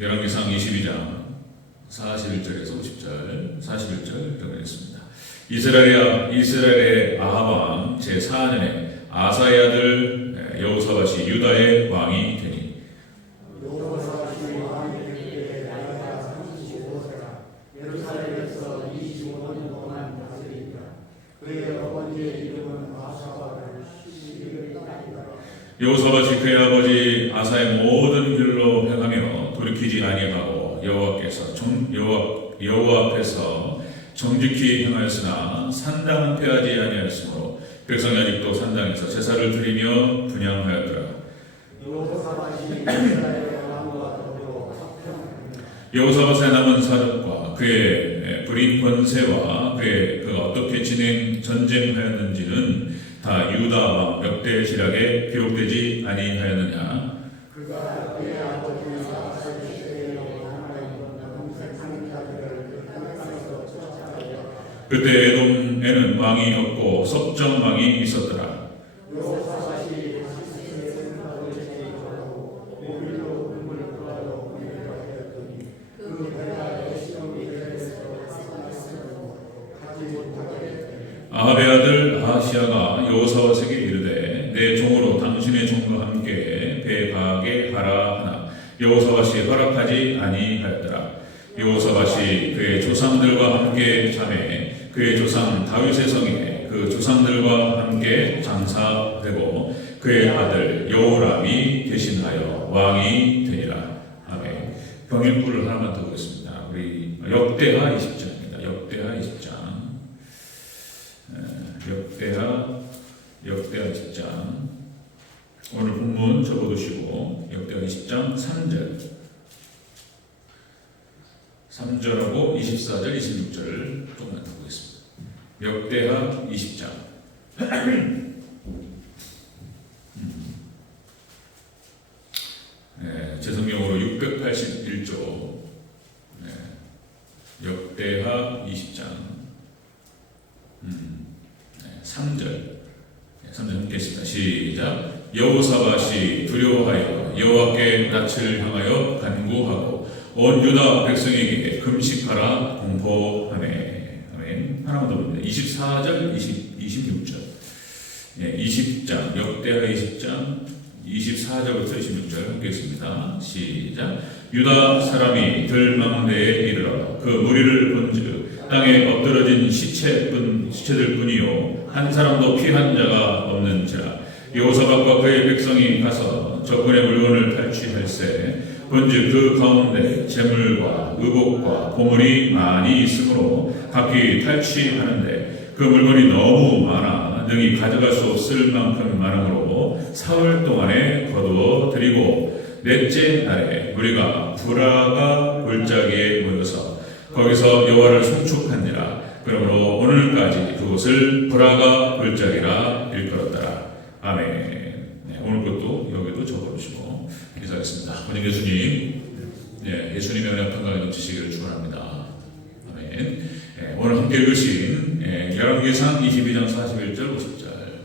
열왕기상 22장 41절에서 50절, 41절 읽어드리겠습니다. 이스라엘의 아합 왕 제4년에 아사의 아들 여호사밧이 유다의 왕이 되니 여호사밧이 왕이 될 때에 나이가 35세라 예루살렘에서 25년 동안 다스리니라. 그의 어머니의 이름은 아사바를 11을 따니라. 여호사밧이 그의 아버지 아사의 모든 길로 행하며 돌이키지 아니하고 여호와 앞에서 정직히 행하였으나 산당은 폐하지 아니하였으므로 백성이 아직도 산당에서 제사를 드리며 분향하였더라. 여호사밧이 이스라엘의 왕과 더불어 합평하니라. 여호사밧의 남은 사적과 그의 부린 권세와 그가 어떻게 전쟁하였는지는 다 유다 왕 역대시락에 기록되지 아니하였느냐. 그가 그의 아버지 아사의 시대에 왕하였던 남색 상자들을 그 땅에서 쫓아내어 그때 에돔에는 왕이 없고 석정 왕이 있었더라. 여호사밧이 시스의 생각을 제거하고 모밀로 금을 구하러 공회를 하였더니 그 배가 에시온 이레에서 사살했으므로 가지 못하게 되니 아합의 아들 아하시아가 여호사밧에게 이르되 내 종으로 당신의 종과 함께 배에 가게 하라 하나 여호사밧이 허락하지 아니하였더라. 여호사밧이 그의 조상들과 함께 잠에 그의 조상 다윗의 성에 그 조상들과 함께 장사되고 그의 아들 여호람이 대신하여 왕이 되니라. 아멘. 병일부를 하나만 더 보겠습니다. 우리 역대하 20장입니다. 역대하 20장. 역대하 20장. 오늘 본문 적어두시고 역대하 20장 3절하고 24절, 26절 조금만 더 보겠습니다. 역대하 20장. 제 성경으로 681조. 역대하 20장 3절. 3절 함께 했습니다. 시작. 여호사밧이 두려워하여 여호와께 낯을 향하여 간구하고 온 유다 백성에게 금식하라 공포하네. 아멘. 하나만 더 봅니다. 24절, 26절. 20장, 역대하 20장 24절부터 26절 함께 했습니다. 시작. 유다 사람이 들망대에 이르러 그 무리를 본즉 땅에 엎드러진 시체들 뿐이요 한 사람도 피한 자가 없는지라. 여호사밧과 그의 백성이 가서 적군의 물건을 탈취할세 본즉 그 가운데 재물과 의복과 보물이 많이 있으므로 각기 탈취하는데 그 물건이 너무 많아 능히 가져갈 수 없을 만큼 많으므로 사흘 동안에 거두어 드리고 넷째 날에 우리가 브라가 골짜기에 모여서 거기서 여호와를 송축하니라. 그러므로 오늘까지 그곳을 브라가 골짜기라 일컬었더라. 아멘. 오늘 것도 여기도 적어주시고 기도하겠습니다. 오늘 예수님, 예수님의 은혜와 평강이 넘치시기를 축원합니다. 아멘. 오늘 함께 읽으신 열왕기상 22장 41절 50절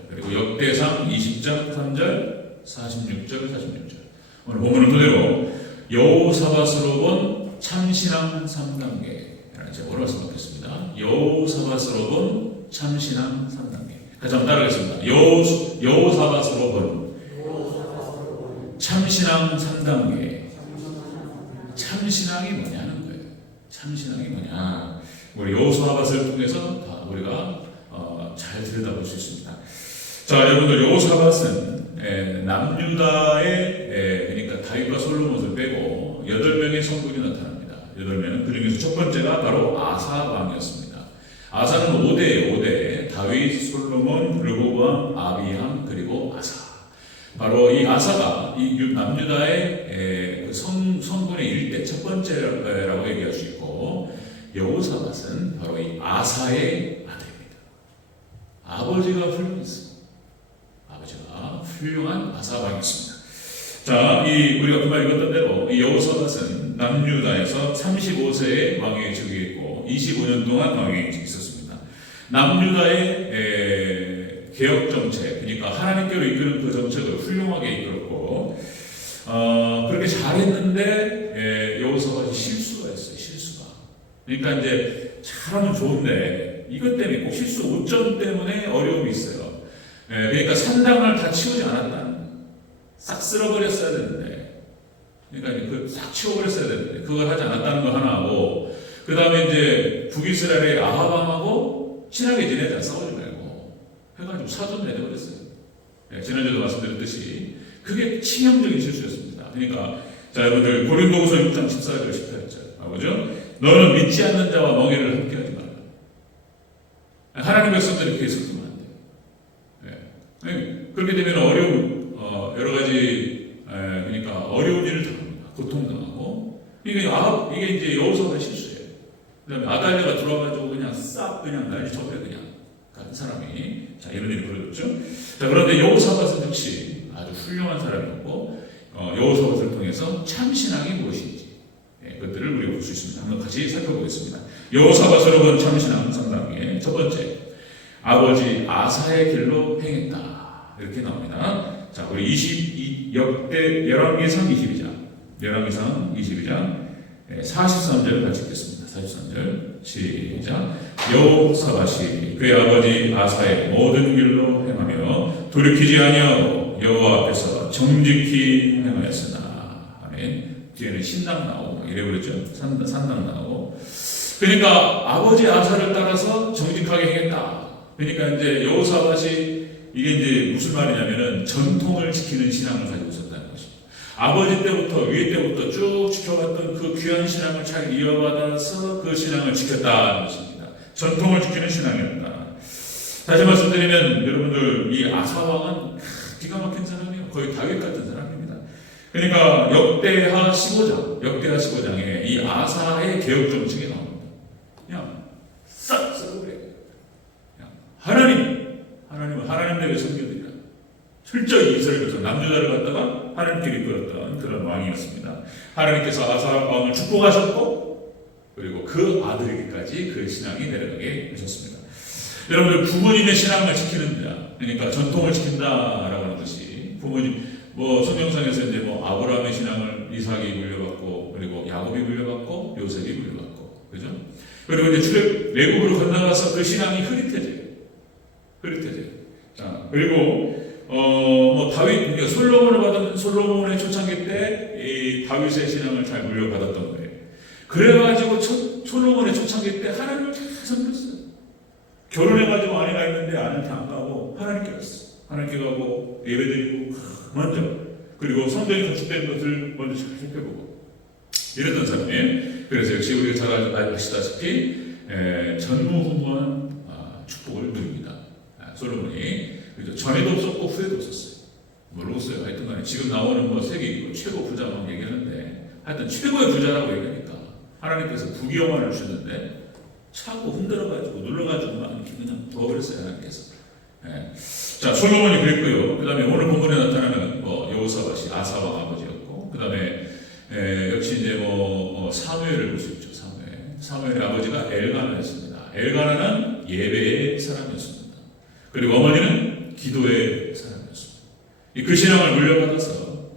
그리고 역대상 20장 3절 46절 46절 오늘 본문을 토대로 여호사밧으로 본 참신앙 3단계라는 제목으로 말씀드리겠습니다. 여호사밧으로 본 참신앙 3단계. 같이 한번 따라하겠습니다. 여호사밧으로 본 참신앙 3단계. 참신앙이 뭐냐는 거예요. 참신앙이 뭐냐. 우리 여호사밧을 통해서 다 우리가 잘 들여다볼 수 있습니다. 자, 여러분들 여호사밧은 남유다의 그러니까 다윗과 솔로몬을 빼고 8명의 성군이 나타납니다. 8명은 그 중에서 첫 번째가 바로 아사 왕이었습니다. 아사는 5대 다윗, 솔로몬, 르호보암, 아비함 그리고 아사. 바로 이 아사가 이 남유다의 성군의 일대 첫 번째라고 얘기할 수 있고 여호사밧은 바로 이 아사의 아들입니다. 아버지가 훌륭했습니다. 아버지가 훌륭한 아사 왕이었습니다. 자, 우리가 금방 읽었던 대로 이 여호사밧은 남유다에서 35세의 왕위에 즉위했고 25년 동안 왕위에 있었습니다. 남유다의 개혁 정책, 그러니까 하나님께로 이끄는 그 정책을 훌륭하게 이끌었고 그렇게 잘했는데 그러니까 이제 잘하면 좋은데 이것 때문에 꼭 실수 5점 때문에 어려움이 있어요. 그러니까 산당을 다 치우지 않았다는 거예요. 싹 쓸어버렸어야 되는데, 그러니까 그싹 치워버렸어야 되는데 그걸 하지 않았다는 거 하나하고, 그 다음에 이제 북이스라엘의 아하방하고 친하게 지내자, 싸우지 말고 해가지고 사전 내려버렸어요. 지난주에도 말씀드렸듯이 그게 치명적인 실수였습니다. 그러니까 자, 여러분들 고린도후서 6장 14절 18절 뭐죠? 너는 믿지 않는 자와 멍에를 함께하지 말라. 하나님 백성들이 그렇게 섞으면 안 돼요. 그렇게 되면 어려운 여러 가지 그러니까 어려운 일을 당합니다. 고통당하고. 이게 이제 여호수아의 실수예요. 그다음에 아달랴가 들어와가지고 그냥 싹 그냥 난리 쳐버려 그냥 같은 사람이. 자, 이런 일이 벌어졌죠. 자, 그런데 여호사밧은 역시 아주 훌륭한 사람이었고 여호사밧을 통해서 참 신앙이 무엇인지 그것들을 우리가 볼 수 있습니다. 한번 같이 살펴보겠습니다. 여호사밧으로 본 참 신앙 상담의 첫 번째, 아버지 아사의 길로 행했다, 이렇게 나옵니다. 자, 우리 역대 열왕기상 22장 43절 같이 읽겠습니다. 43절 시작. 여호사밧이 그의 아버지 아사의 모든 길로 행하며 돌이키지 아니하고 여호와 앞에서 정직히 행하였으나. 아멘. 뒤에는 신당 나오고 이래 그랬죠. 산당 나오고. 그러니까 아버지 아사를 따라서 정직하게 행했다. 그러니까 이제 여호사밧이 이게 이제 무슨 말이냐면은 전통을 지키는 신앙을 가지고 있었다는 것입니다. 아버지 때부터 위에 때부터 쭉 지켜왔던 그 귀한 신앙을 잘 이어받아서 그 신앙을 지켰다는 것입니다. 전통을 지키는 신앙이었다. 다시 말씀드리면 여러분들 이 아사 왕은 기가 막힌 사람이에요. 거의 다윗 같은 사람입니다. 그러니까 역대하 15장에 이 아사의 개혁 정책이 나옵니다. 그냥 싹 썩어버려요. 하나님은 하나님대로 섬겨드리라. 철저히 이스라엘 백성 남유다를 갖다가 하나님께 이끌었던 그런 왕이었습니다. 하나님께서 아사 왕을 축복하셨고, 그리고 그 아들에게까지 그 신앙이 내려가게 하셨습니다. 여러분들 부모님의 신앙을 지키는 자, 그러니까 전통을 지킨다라고 하는 것이 부모님, 성경상에서 이제 아브라함의 신앙을 이삭이 물려받고, 그리고 야곱이 물려받고, 요셉이 물려받고, 그죠? 그리고 이제 외국으로 건너가서 그 신앙이 흐릿해져요. 자, 그리고 다윗, 그러니까 솔로몬을 받은 솔로몬의 초창기 때 이 다윗의 신앙을 잘 물려받았던 거예요. 그래가지고 솔로몬의 초창기 때 하나님을 잘 섬겼어요. 결혼해가지고 아내가 있는데 아내한테 안 가고 하나님께 갔어. 하나님께 가고 예배드리고 먼저, 그리고 성전이 건축된 것을 먼저 잘 살펴보고 이랬던 사람이에요. 그래서 역시 우리가 잘 아시다시피 전무후무한 축복을 누립니다. 솔로몬이. 그죠? 전에도 없었고 후에도 없었어요. 모르겠어요. 하여튼 간에 지금 나오는 세계 최고 부자만 얘기하는데, 하여튼 최고의 부자라고 얘기하니까 하나님께서 부귀영화를 주셨는데 차고 흔들어가지고 눌러가지고 막 이렇게 그냥 부어버렸어요. 하나님께서. 자, 솔로몬이 그랬고요. 그 다음에 오늘 본문에 나타나는 여호사밧이 아사왕 아버지였고, 그 다음에 역시 이제 사무엘을 볼 수 있죠. 사무엘의 아버지가 엘가나였습니다. 엘가나는 예배의 사람이었습니다. 그리고 어머니는 기도의 사람이었습니다. 그 신앙을 물려받아서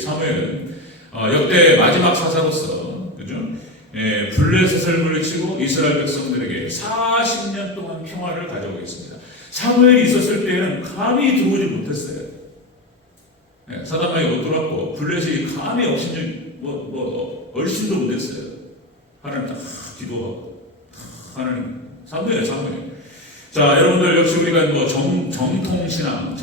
사무엘은 역대 마지막 사사로서, 그죠? 블레셋을 물리치고 이스라엘 백성들에게 40년 동안 평화를 가져오겠습니다. 사무엘이 있었을 때는 감히 들어오지 못했어요. 사단마귀가 못 들어왔고 블레셋이 감히 얼씬도 못했어요. 하나님 딱 기도하고 하나님 사무엘. 자, 여러분들 역시 우리가 정통신앙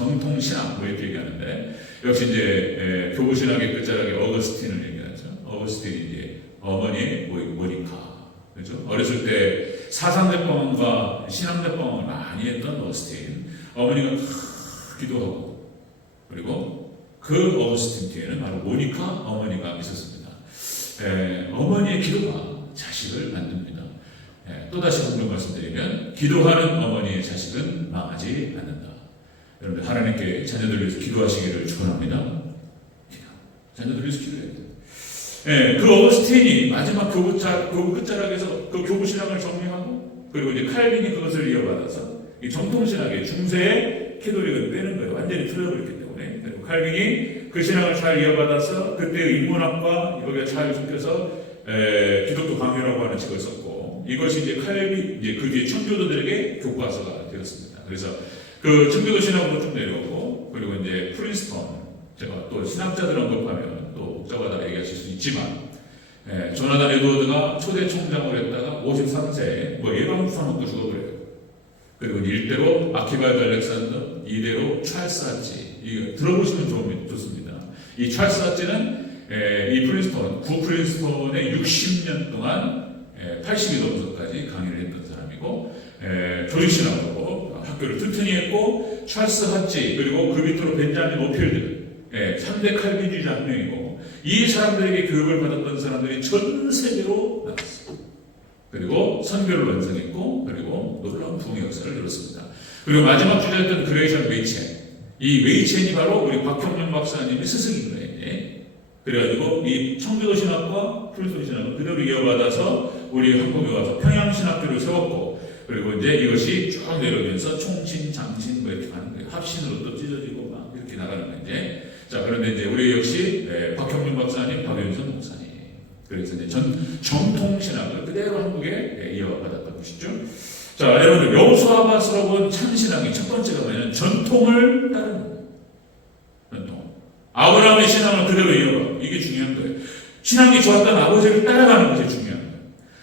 이렇게 얘기하는데, 역시 이제 교부신학의 끝자락에 어거스틴을 얘기하죠. 어거스틴이 이제 어머니의 모니카, 그렇죠? 어렸을 때 사상대방과 신앙대방을 많이 했던 어거스틴. 어머니가 기도하고, 그리고 그 어거스틴 뒤에는 바로 모니카 어머니가 있었습니다. 어머니의 기도가 자식을 만듭니다. 또다시 한번 말씀드리면, 기도하는 어머니의 자식은 망하지 않는다. 여러분들 하나님께 자녀들 위해서 기도하시기를 축원합니다. 자녀들 위해서 기도해야 돼요. 그 어거스틴이 마지막 교부 끝자락에서 그 교부신학을 정리하고, 그리고 이제 칼빈이 그것을 이어받아서 이 정통신학의 중세의 캐톨릭을 빼는 거예요. 완전히 틀어버렸기 때문에. 그리고 칼빈이 그 신앙을 잘 이어받아서 그때의 인문학과 여기가 잘 섞여서 기독교 강요라고 하는 책을 썼고, 이것이 이제 칼빈, 이제 그 뒤에 청교도들에게 교과서가 되었습니다. 그래서 그 청교도 신학으로 쭉 내려오고, 그리고 이제 프린스턴, 제가 또 신학자들 언급하면 또 복잡하다 얘기하실 수 있지만, 조나단 에드워드가 초대 총장을 했다가 53세에 뭐 예방주사 먹고 죽어버려요. 그리고 일대로 아키발드 알렉산더, 이대로 찰스 하치. 이거 들어보시면 좋습니다. 이 찰스 하치는 이 프린스턴, 구 프린스턴에 60년 동안 80이 넘어서까지 강의를 했던 사람이고, 교리신학으로 학교를 튼튼히 했고, 찰스 하치, 그리고 그 밑으로 벤자민 오필드, 3대 칼빈주의자 한 명이고, 이 사람들에게 교육을 받았던 사람들이 전 세계로 나갔어요. 그리고 선교를 완성했고, 그리고 놀라운 부흥의 역사를 이뤘습니다. 그리고 마지막 주자였던 그레이션 웨이첸, 이 웨이첸이 바로 우리 박형룡 박사님의 스승인 거예요. 그래가지고 이 청교도 신학과 프린스턴 신학을 그대로 이어받아서 우리 한국에 와서 평양신학교를 세웠고, 그리고 이제 이것이 쭉 내려오면서 총신, 장신 뭐 이렇게 가는 거예요. 합신으로 또 찢어지고 막 이렇게 나가는 거예요. 이제. 자, 그런데 이제 우리 역시 박형룡 박사님, 박윤선 목사님. 그래서 이제 정통신학을 그대로 한국에 이어받았던 것이죠. 자, 여러분들 여호수아밧으로 참신앙의 첫 번째가 뭐냐면 전통을 따르는 거예요. 전통. 아브라함의 신앙을 그대로 이어가. 이게 중요한 거예요. 신앙이 좋았던 아버지를 따라가는 것이 중요한 거예요.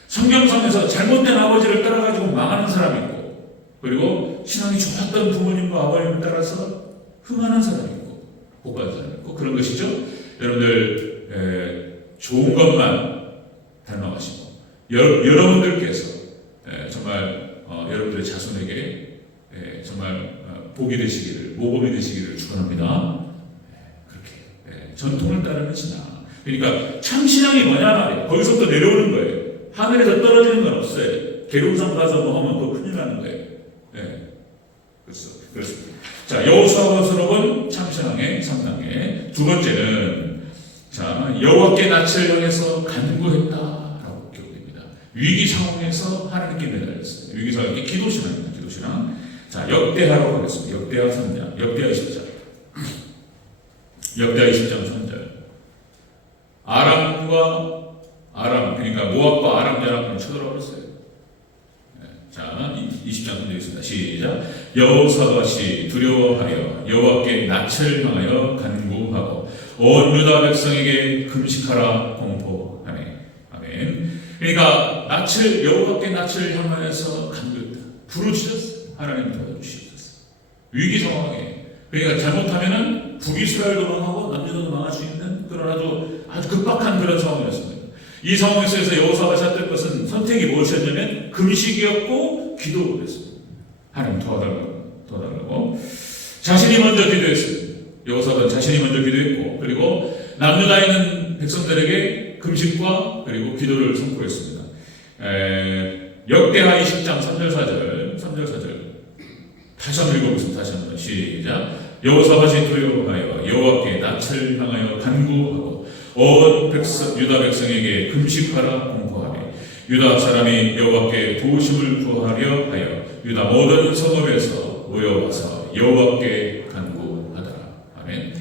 성경상에서 잘못된 아버지를 따라가지고 망하는 사람이 있고, 그리고 신앙이 좋았던 부모님과 아버님을 따라서 흥하는 사람이 있고, 복받은 사람이 있고, 그런 것이죠. 여러분들 좋은 것만 닮아가시고, 여러분들께서 정말 여러분들의 자손에게 정말 복이 되시기를, 모범이 되시기를 축원합니다. 그렇게 전통을 따르는 신앙. 그러니까 참 신앙이 뭐냐 말이에요. 거기서부터 내려오는 거예요. 하늘에서 떨어지는 건 없어요. 계룡산 가서 뭐 하면 또 큰일 나는 거예요. 그렇습니다. 자, 여호수아밧으로 참 신앙의 3단계. 두 번째는 자, 여호와께 낯을 향해서 간구했다라고 기록됩니다. 위기 상황에서 하나님께 매달렸어요. 위기 상황이 기도신앙입니다. 기도신앙. 자, 역대하라고 하겠습니다. 역대하 3장, 역대하 20장. 역대하 20장 3절. 아람, 그러니까 모압과 아람 연합군을 쳐들어버렸어요. 자, 20장 3절 있습니다. 시작. 여호사밧이 두려워하여 여호와께 낯을 향하여 간구하고 온 유다 백성에게 금식하라 공포하네. 아멘. 그러니까 여호와께 낯을 향하여서 간구했다. 부르짖었어요. 하나님 도와주시옵소서. 위기 상황에. 그러니까 잘못하면은 북이스라엘도 망하고 남유다도 망할 수 있는 그런 아주 급박한 그런 상황이었습니다. 이 상황에서 여호사밧이 했던 것은 선택이 무엇이었냐면 금식이었고 기도였습니다. 하나님 도와달라고. 자신이 먼저 기도했습니다. 여호사밧은 자신이 먼저 기도했고, 그리고 남유다에 있는 백성들에게 금식과 그리고 기도를 선포했습니다. 역대하 20장 3절 4절 다시 한번 읽어보겠습니다. 다시 한번 시작. 여호사밧이 두려워하여 여호와께 낯을 향하여 간구하고 온 유다 백성에게 금식하라 공포하며 유다 사람이 여호와께 도우심을 구하려 하여 유다 모든 성읍에서 모여와서 여호와께 간구하더라. 아멘.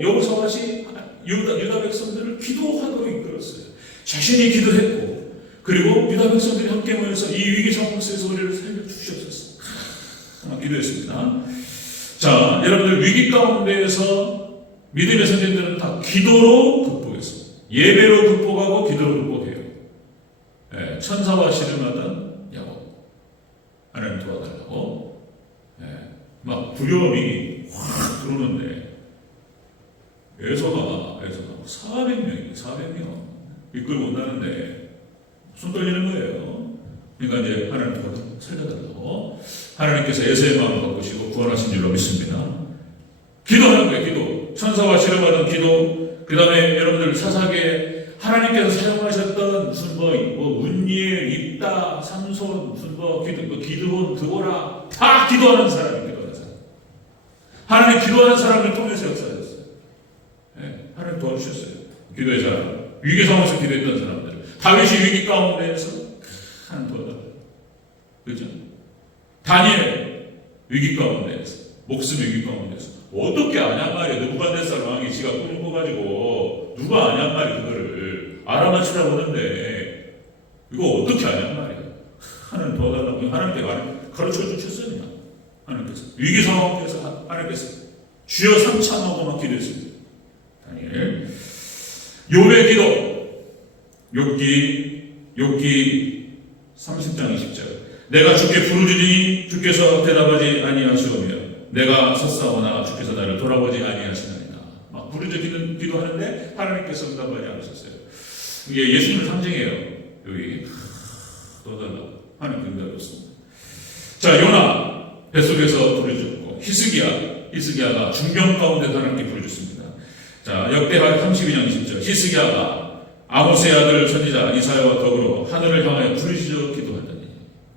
여호사밧이 유다 백성들을 기도하도록 이끌었어요. 자신이 기도했고, 그리고 유다 백성들이 함께 모여서 이 위기 상황 속에서 우리를 살려주시옵소서. 기도했습니다. 자, 여러분들 위기 가운데에서 믿음의 선생들은 다 기도로 극복했습니다. 예배로 극복하고 기도로 극복해요. 천사와 씨름하던 야곱. 하나님 도와달라고. 막 두려움이 확 들어오는데 에서가 400명 이끌고 온다는데 손 떨리는 거예요. 그러니까 이제 하나님 살려달라고 하나님께서 에서의 마음을 바꾸시고 구원하신 줄로 믿습니다. 기도하는 거예요. 기도. 천사와 씨름하던 기도. 그 다음에 여러분들 사사기에 하나님께서 사용하셨던 무슨 운니엘, 입다, 삼손, 무슨 기드온, 드보라 다 기도하는 사람. 하나님 기도하는 사람을 통해서 역사하셨어요. 하나님 도와주셨어요. 기도의 사람. 위기 상황에서 기도했던 사람들. 다윗이 위기 가운데에서 하나님 도와달라고. 그죠? 다니엘 위기 가운데에서, 목숨 위기 가운데에서 어떻게 아냔 말이야. 느부갓네살 왕이 지가 꿈을 꿔가지고 누가 아냔 말이야. 그거를 알아만 쳐다보는데 이거 어떻게 아냔 말이야. 하나님 도와달라고 하나님께 가르쳐 주셨습니다. 하나님께서 위기 상황에서 하나님께서 주여 3차 먹어만 기도했습니다. 다니엘. 욥의 기도. 욥기 30장 20절. 내가 주께 부르짖으니 주께서 대답하지 아니하시오며 내가 섰사오나 주께서 나를 돌아보지 아니하시나이다. 막 부르짖어 기도하는데 하나님께서 응답하지 않으셨어요. 이게 예수님을 상징해요. 여기 도달라고 하나님 응답했습니다. 자, 요나 뱃속에서 부르짖고 히스기야가 중병 가운데 하나님께 부르짖습니다. 자, 역대하 32장 20절. 히스기야가 아모스의 아들 선지자 이사야와 더불어 하늘을 향하여 부르짖어 기도하더니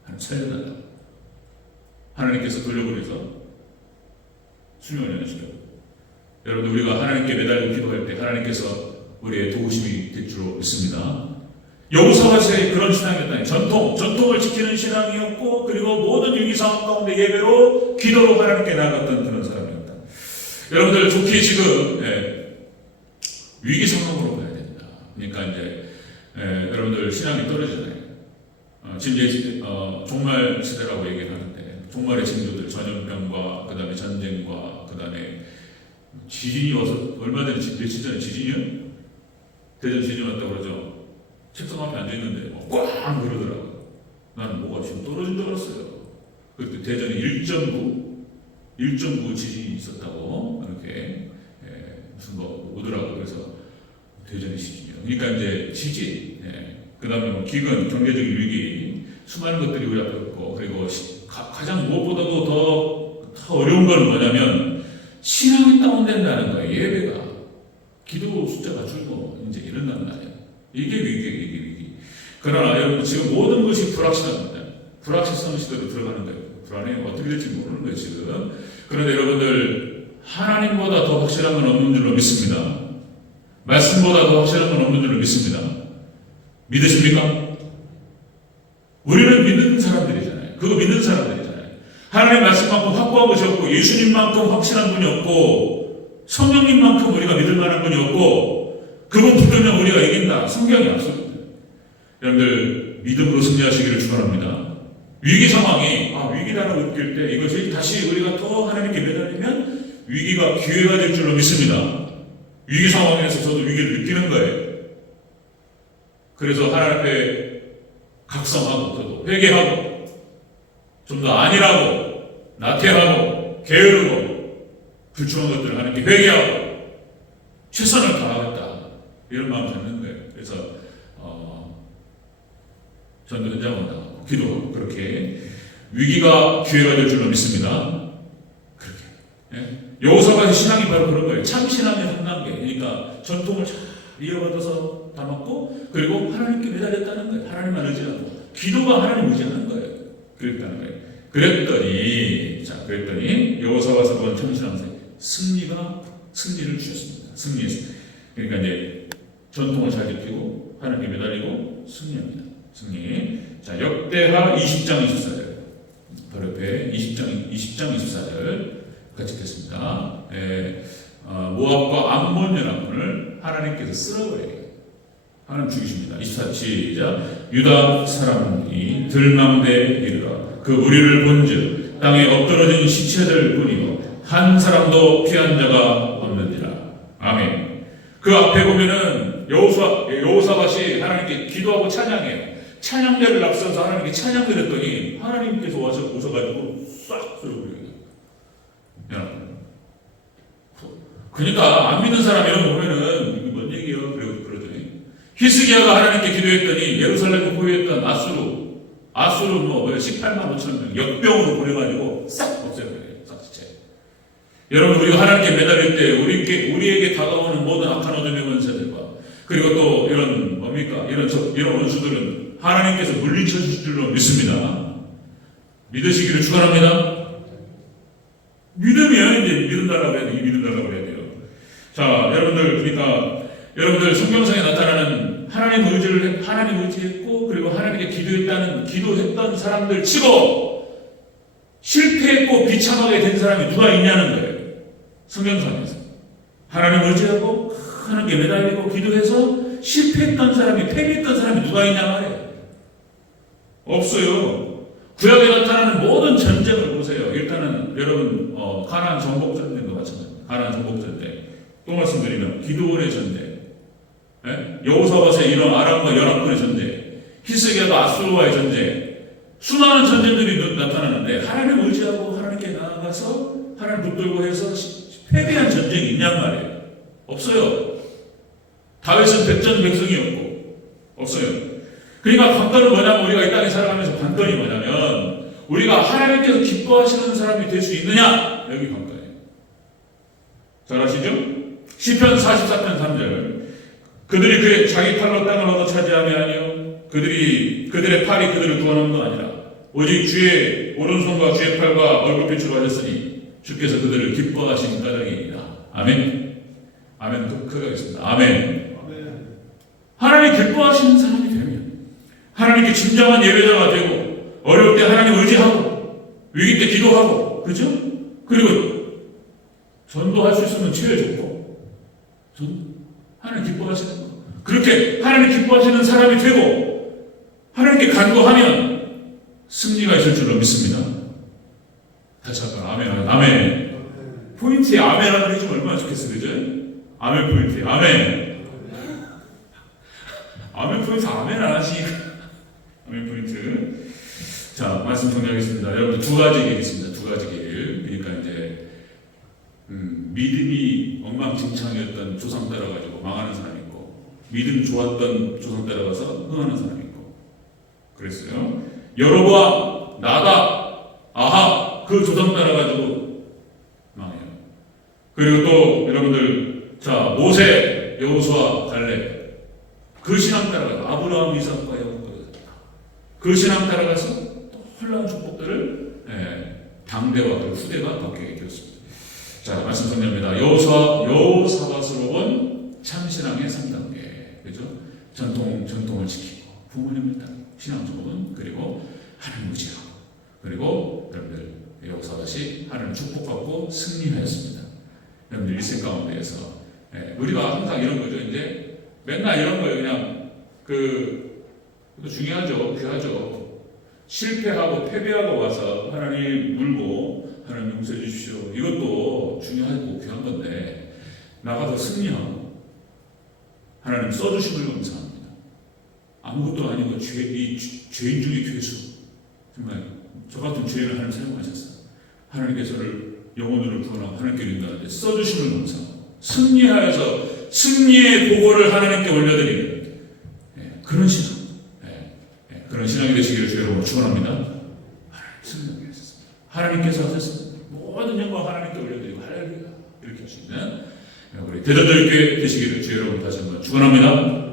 하나님 살려달라. 하나님께서 돌려보내서 수명을 연하시려고. 여러분, 우리가 하나님께 매달리고 기도할 때 하나님께서 우리의 도우심이 될 줄로 믿습니다. 여호사밧의 그런 신앙이었다니 전통을 지키는 신앙이었고 그리고 모든 위기 상황 가운데 예배로 기도로 하나님께 나아갔던 그런 사람이었다. 여러분들 좋게 지금 위기 상황으로 가야 된다. 그러니까 이제 여러분들 신앙이 떨어지잖아요. 지금 이제 종말 시대라고 얘기를 하는데 종말의 징조들 전염병과 그 다음에 전쟁과 그 다음에 지진이 와서 얼마 전에 며칠 전에 지진이요? 대전 지진이 왔다고 그러죠. 책상 앞에 앉아있는데 꽝 그러더라고요. 나는 뭐가 지금 떨어진 줄 알았어요. 그때 대전에 1.9 지진이 있었다고 이렇게 무슨 뭐 오더라고요. 그래서 대전의 지진이요. 그러니까 이제 지진, 그 다음에 기근, 경제적인 위기, 수많은 것들이 우리 앞에 있고 그리고 가장 무엇보다도 더 어려운 건 뭐냐면 신앙이 다운된다는 거예요. 예배가 기도 숫자가 줄고 이제 이런단 말이에요. 이게 위기. 그러나 여러분 지금 모든 것이 불확실합니다. 불확실성 시대로 들어가는 거예요. 불안해 어떻게 될지 모르는 거예요 지금. 그런데 여러분들 하나님보다 더 확실한 건 없는 줄로 믿습니다. 말씀보다 더 확실한 건 없는 줄로 믿습니다. 믿으십니까? 우리는 믿는 사람들이잖아요. 그거 믿는 사람들이잖아요. 하나님의 말씀만큼 확고한 것이 없고 예수님만큼 확실한 분이 없고 성령님만큼 우리가 믿을 만한 분이 없고 그분 붙들면 우리가 이긴다. 성경이 없습니다. 여러분들 믿음으로 승리하시기를 축원합니다. 위기 상황이 위기라고 느낄 때 이것이 다시 우리가 또 하나님께 매달리면 위기가 기회가 될 줄로 믿습니다. 위기 상황에서 저도 위기를 느끼는 거예요. 그래서 하나님 앞에 각성하고 저도 회개하고 좀 더 아니라고 나태하고 게으르고 불충한 것들을 하나님께 회개하고 최선을 다하겠다 이런 마음 갖는 거예요. 그래서 전도 현장으로 나가고 기도 그렇게 위기가 기회가 될 줄로 믿습니다. 그렇게 여호사밧의 신앙이 바로 그런 거예요. 참 신앙의 한 단계. 그러니까 전통을 잘 이어받아서 담았고 그리고 하나님께 매달렸다는 거예요. 하나님만 의지하고 기도가 하나님 의지하는 거예요. 그랬다는 거예요. 그랬더니 여호사밧을 본 참신앙생 승리를 주셨습니다. 승리했습니다. 그러니까 이제 전통을 잘 지키고 하나님께 매달리고 승리합니다. 승리. 자, 역대하 20장 24절. 바로 옆에 20장 24절 같이 읽겠습니다. 모압과 암몬 연합군을 하나님께서 쓸어버려요. 하나님 죽이십니다. 24절 시작. 유다 사람이 들망대에 이르러 그 무리를 본즉 땅에 엎드러진 시체들 뿐이요 한 사람도 피한 자가 없느니라. 아멘. 그 앞에 보면은 여호사밧이 하나님께 기도하고 찬양해요. 찬양대를 앞서서 하나님께 찬양드렸더니 하나님께서 오셔가지고 싹 쓸어버려요. 그러니까 안 믿는 사람 이런 거 보면은 이게 뭔 얘기예요? 그러더니 히스기야가 하나님께 기도했더니 예루살렘을 포위했던 아수르 18만 5천 명 역병으로 보내가지고 싹 없애버려요. 싹지체. 여러분 우리가 하나님께 매달릴 때 우리에게 다가오는 모든 악한 어둠의 원세들과 그리고 또 이런 이런 원수들은 하나님께서 물리쳐 주실 줄로 믿습니다. 믿으시기를 축원합니다. 믿으면 이제 믿는다라고 해야 돼요. 자, 여러분들 성경상에 나타나는 하나님 의지했고 그리고 하나님께 기도했던 사람들 치고 실패했고 비참하게 된 사람이 누가 있냐는 거예요. 성경상에서 하나님 의지하고 하나님께 매달리고 기도해서 실패했던 사람이, 패배했던 사람이 누가 있냐 말이에요. 없어요. 구약에 나타나는 모든 전쟁을 보세요. 일단은 여러분 가나안 정복 전쟁도 마찬가지입니다. 가나안 정복 전쟁. 또 말씀드리면 기드온의 전쟁, 여호사밧의 이런 아람과 연합군의 전쟁, 히스기야가 아수르와의 전쟁, 수많은 전쟁들이 나타나는데 하나님 의지하고 하나님께 나아가서 하나님 붙들고 해서 패배한 전쟁이 있냔 말이에요. 없어요. 다윗은 백전백승이었고 없어요. 그러니까 관건은 뭐냐면, 우리가 이 땅에 살아가면서 관건이 뭐냐면 우리가 하나님께서 기뻐하시는 사람이 될 수 있느냐, 여기 관건이에요. 잘 아시죠? 시편 44편 3절, 그들이 그의 자기 팔로 땅을 얻어 차지함이 아니요 그들의 팔이 그들을 구원한 것 아니라 오직 주의 오른손과 주의 팔과 얼굴빛으로 하셨으니 주께서 그들을 기뻐하신 까닭이니라. 아멘. 아멘. 크겠습니다. 아멘. 하나님 기뻐하시는 사람이 되면 하나님께 진정한 예배자가 되고, 어려울 때 하나님 의지하고, 위기 때 기도하고, 그죠? 그리고 전도할 수 있으면 제일 좋고, 하나님 기뻐하시는 거. 그렇게 하나님 기뻐하시는 사람이 되고 하나님께 간구하면 승리가 있을 줄로 믿습니다. 다시 한번 아멘. 아멘. 포인트에 아멘을 해주면 얼마나 좋겠어요, 그죠? 아멘 포인트. 아멘. 아멘 포인트 아멘 안 하시니까. 아멘 포인트. 자, 말씀 정리하겠습니다. 여러분들 두 가지 길 있습니다. 두 가지 길. 그러니까 이제 믿음이 엉망진창이었던 조상 따라가지고 망하는 사람이 있고, 믿음 좋았던 조상 따라가서 흥하는 사람이 있고 그랬어요. 여로보암, 나답, 아합, 그 조상 따라가지고 망해요. 그리고 또 여러분들, 자, 모세, 여호수아, 갈렙, 그 신앙 따라가서 아브라함, 이삭과 야곱, 그 신앙 따라가서 또 훌륭한 축복들을 당대와 그 후대가 받게 되었습니다. 자, 말씀 정리합니다. 여호사밧으로 본 참신앙의 3단계, 그죠? 전통을 지키고 부모님을 따르고 신앙 좋은, 그리고 하나님 의지하고, 그리고 여러분들 여호사밧이 하나님 축복받고 승리하였습니다. 여러분들 일생 가운데에서 우리가 항상 이런 거죠. 이제 맨날 이런 거예요. 그냥 그것도 중요하죠. 귀하죠. 실패하고 패배하고 와서 하나님 물고 하나님 용서해 주십시오. 이것도 중요하고 귀한 건데, 나가서 승리하고 하나님 써주심을 감사합니다. 아무것도 아니고 죄인 중에 괴수, 정말 저 같은 죄인을 하나님 사용하셨어요. 하나님께서를 영혼으로 구원하고 하나님께 드린다는데 써주심을 감사하고 승리하여서 승리의 보고를 하나님께 올려드리는 그런 신앙, 그런 신앙이 되시기를 주 여러분 축원합니다. 하나님 승리하게 하셨습니다. 하나님께서 하셨습니다. 모든 영광 하나님께 올려드리고 할렐루야 이렇게 할 수 있는 우리 대전도교회 되시기를 주 여러분 다시 한번 축원합니다.